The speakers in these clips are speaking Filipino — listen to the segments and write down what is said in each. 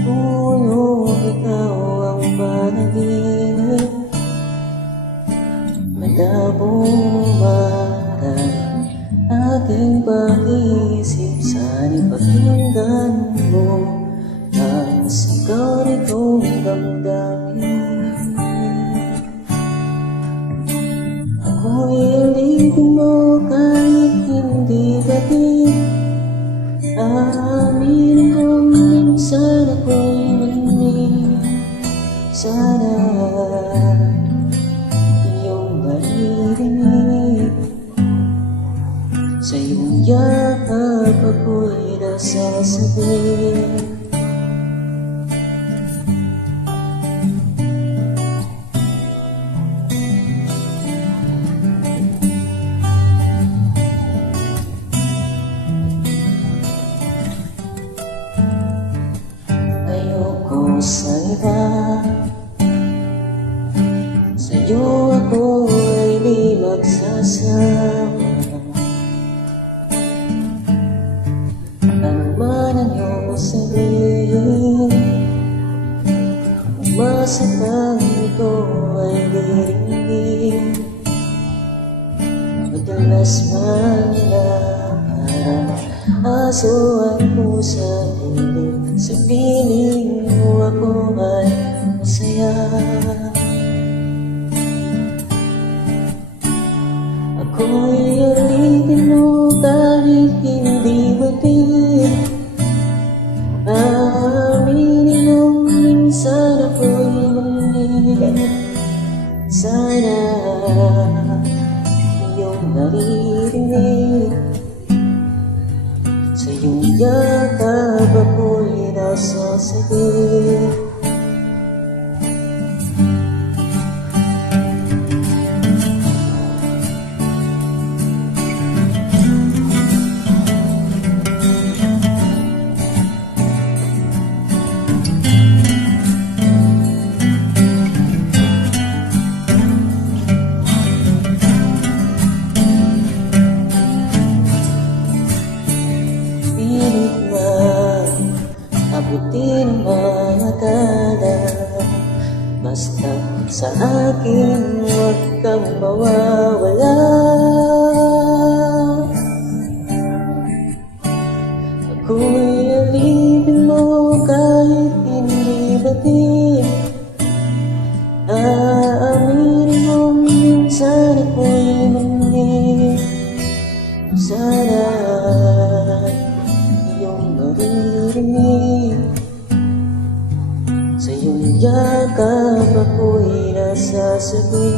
puno, ikaw ang panaginip. Malabong umaral aking pag-iisip. Sana'y pakinggan mo ang sigaw nitong damdamin. Ako'y alipin mo kahit hindi batid. Aaminin kong minsan ako'y malimit. Sana iyong maririnig. Sa iyong yakap ako'y nasasabi. Sa iba, sa'yo ako ay di magsasama. Ano man ang iyong sabihin, umasakang ito ay diringgin. Madalas man na parang aso at pusa pilit. Sa piling mo ako ay masaya. Ako'y alipin mo kahit hindi batid. Aaminin mong minsan ako'y malimit. Sana iyong naririnig. Sa iyong yakap ako'y nasasabi. Abutin ang akala, basta sa akin huwag kang mawawala. Ako'y alipin mo kahit hindi batid. Aaminin mo minsan ako'y malimit. Sana iyong maririnig. Sa iyong yakap ako'y nasasabi.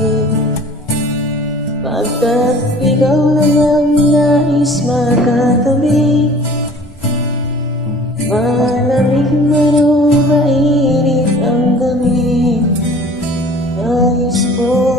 Pagkat ikaw lang ang nais makatabi. Malamig man o mainit ang gabi, nais ko